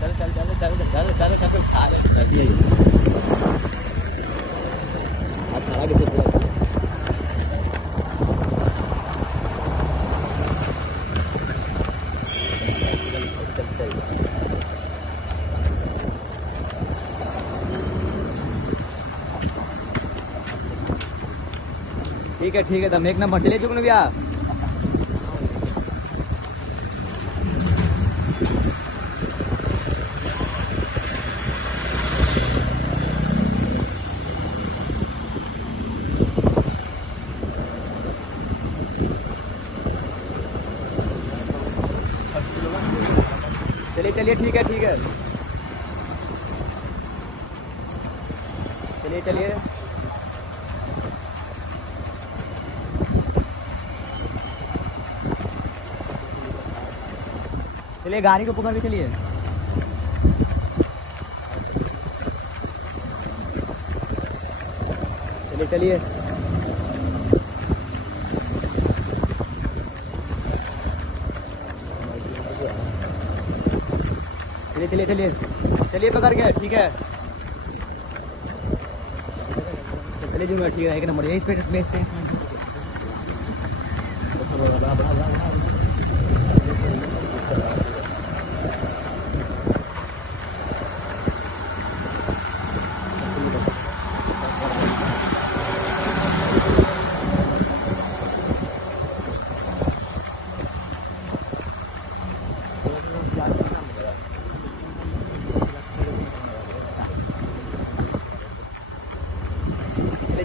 चल चल चल चल चल चल चल ठीक है, दम एक नंबर। चलिए जुगनू भैया, चलिए चलिए ठीक है चलिए चलिए चलिए, गाड़ी को पकड़ के चलिए। चलिए चलिए चलिए चलिए चलिए चलिए पकड़ के, ठीक है। चलिए जूंगा, ठीक है, एक नंबर। यही स्पीड में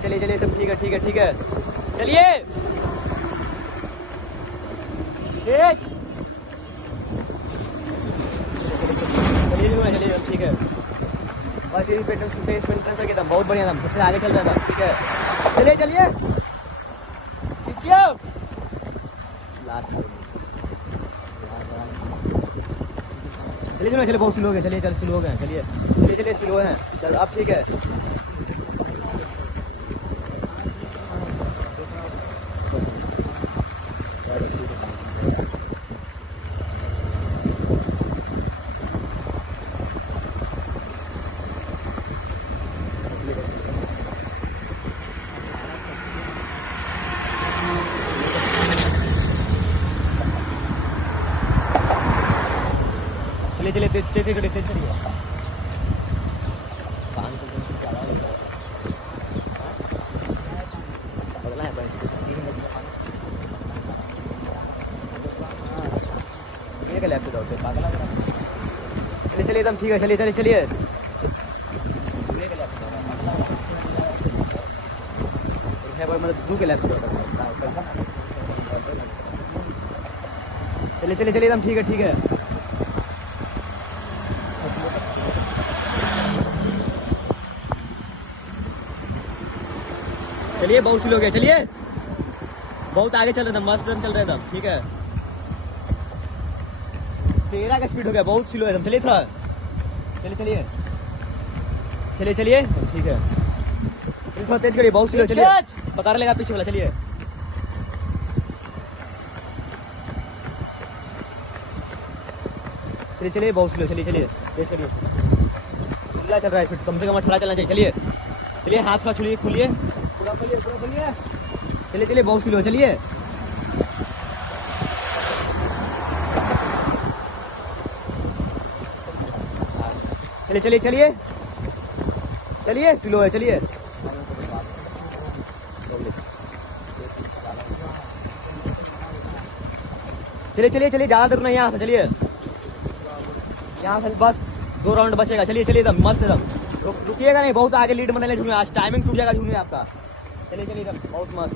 चलिए चलिए सब ठीक है चलिए चलिए चलिए ठीक है। बस यही पेट्रोल के दम बहुत बढ़िया दम, सबसे आगे चल रहा था, ठीक है। चलिए चलिए खींचिए लास्ट। चलिए चलिए बहुत स्लो हो गए, चलिए चल स्लो हो गए, चलिए चलिए चलिए स्लो हैं, चल अब ठीक है। चलिए तेज चलिए। बदला है भाई, चलिए एकदम ठीक है, चलिए चलिए चलिए मतलब दू के लेफ्ट। चलिए चलिए चलिए एकदम ठीक है चलिए बहुत स्लो हो गया, चलिए बहुत आगे चल रहे थे, मस्त दम चल रहे थे, ठीक है। 13 का स्पीड हो गया, बहुत स्लो है दम। चलिए थोड़ा चलिए ठीक है। चलिए थोड़ा तेज करिए, बहुत स्लो, चलिए पकड़ लेगा पीछे वाला, चलिए चलिए बहुत स्लो, चलिए तेज करिए। खुला चल रहा है, कम से कम 18 चलना चाहिए। चलिए हाथ थोड़ा छुड़िए, खोलिए, चलिए बहुत स्लो, चलिए स्लो है, चलिए ज्यादा दूर नहीं, यहाँ से चलिए, यहाँ से बस 2 राउंड बचेगा। चलिए एकदम मस्त एकदम, रुकिएगा नहीं, बहुत आगे लीड बनने झूमे, आज टाइमिंग टूट जाएगा झूमे आपका। चलिए एकदम बहुत मस्त,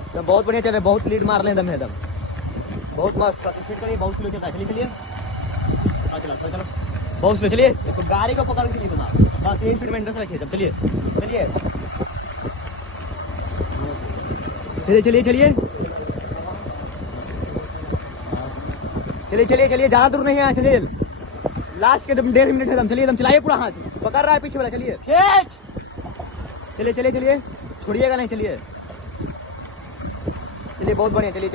एकदम बहुत बढ़िया चल रहे, बहुत लीड मार रहे एकदम बहुत मस्त। फिट करिए, बहुत स्लो चल रहा है, चलिए चलो बहुत स्लो, चलिए गाड़ी को पकड़ के चलिए, बस 1 स्पीड में इंटरेस्ट रखिए, चलिए ज्यादा दूर नहीं है, चलिए लास्ट के 1.5 मिनट है दम। चलिए एकदम चलाइए, पूरा हाथ पकड़ रहा है पीछे वाला, चलिए चलिए छोड़िएगा नहीं, चलिए बहुत बढ़िया, चलिए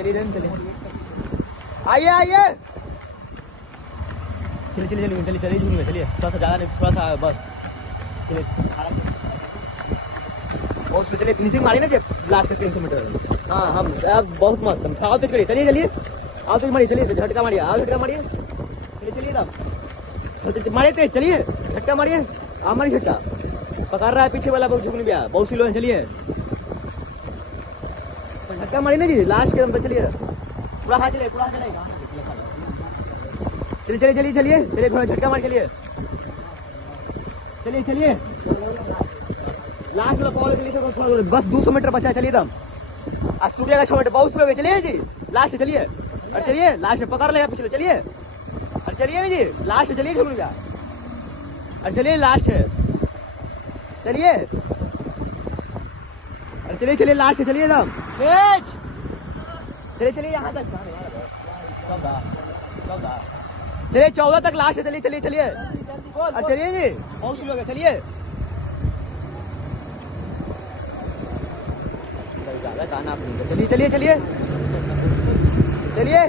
आइए चलिए चलिए चलिए चलिए चलिए झूलूंगा, चलिए थोड़ा सा ज़्यादा नहीं, थोड़ा सा बस चलिए। और उसमें चलिए फिनिशिंग मारी ना जब लास्ट के 300 मीटर। हाँ हम बहुत मस्त, हम आओ तेज करिए, चलिए चलिए आओ तेज मारिए, चलिए झटका मारिए, आओ झटका मारिए, चलिए चलिए तब मारिए तेज, चलिए झटका मारिए, आप मारिए झटका, पकड़ रहा है पीछे वाला, बहुत झुकने गया, बहुत स्लो है, चलिए झटका मारिए ना जी लास्ट के दम पे, चलिए पूरा हाथ चलिए, पूरा हाथ चलेगा, चलिए चलिए चलिए चलिए चलिए थोड़ा झटका मार, चलिए चलिए चलिए लास्ट में पहुंचने के लिए तो थोड़ा बस 200 मीटर बचा है, चलिए तब स्टूडियो का 6 मीटर बहुत स्लो हो गए, चलिए जी लास्ट चलिए, और चलिए लास्ट में पकड़ लेगा पिछले, चलिए और चलिए ना जी लास्ट चलिए झूल गया, और चलिए लास्ट है, चलिए और चलिए चलिए लास्ट है, चलिए तब चलिए चलिए यहाँ तक, चलिए 14 तक लास्ट है, चलिए चलिए चलिए और चलिए जी बहुत स्लो हो गया, चलिए चलिए चलिए चलिए चलिए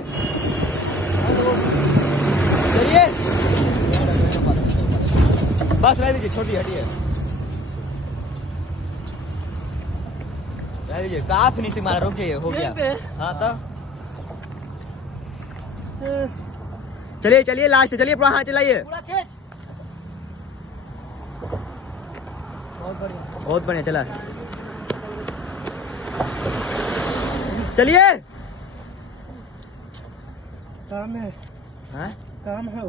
चलिए बस रह दीजिए, छोटी हटिए रह दीजिए, कहाँ फिनिशिंग मारा, रुक जाइए, हो गया। हाँ तो चलिए चलिए लास्ट चलिए पूरा, हाँ चलाइए, बहुत बढ़िया चला, चलिए काम है, हाँ काम है।